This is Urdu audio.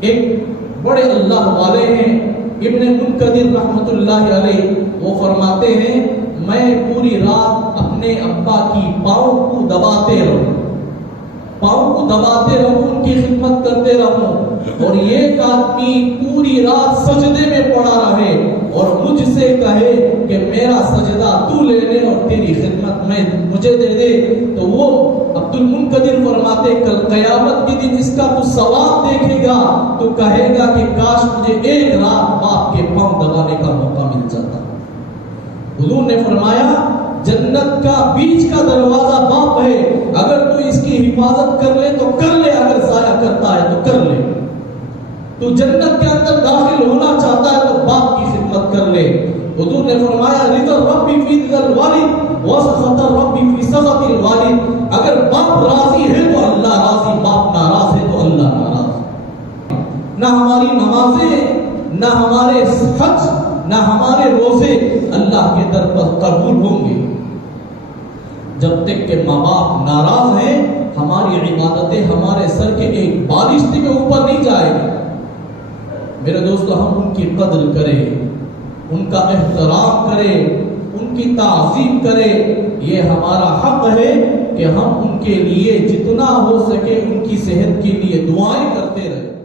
ایک بڑے اللہ والے ہیں ابن منقدر رحمت اللہ علیہ، وہ فرماتے ہیں میں پوری رات اپنے ابا کی پاؤں کو دباتے رہوں، ان کی خدمت کرتے رہوں، اور ایک آدمی پوری رات سجدے میں پڑا رہے اور مجھ سے کہے کہ میرا سجدہ تو لے لے اور تیری خدمت میں مجھے دے دے، تو وہ عبد المنقدر فرماتے کل قیامت کے دن اس کا تو ثواب دیکھے گا تو کہے گا کہ کاش مجھے ایک رات باپ کے پاؤں دبانے کا موقع مل جاتا۔ حضور نے فرمایا جنت کا بیچ کا دروازہ باپ ہے، اگر تو اس کی حفاظت کر لے تو کر لے، اگر ضائع کرتا ہے تو کر لے۔ تو جنت کے اندر داخل ہونا چاہتا ہے تو باپ کی خدمت کر لے۔ حضور نے فرمایا رضا ربی فی رضا الوالد وسخط ربی فی سخط الوالد، اگر باپ راضی ہے تو اللہ راضی، باپ ناراض ہے تو اللہ ناراض۔ نہ ہماری نمازیں، نہ ہمارے حج، نہ ہمارے روزے اللہ کے در پر قبول ہوں گے جب تک کہ ماں باپ ناراض ہیں۔ ہماری عبادتیں ہمارے سر کے ایک بالشت کے اوپر نہیں جائے گی۔ میرے دوستو، ہم ان کی قدر کریں، ان کا احترام کریں، ان کی تعظیم کریں، یہ ہمارا حق ہے کہ ہم ان کے لیے جتنا ہو سکے ان کی صحت کے لیے دعائیں کرتے رہیں۔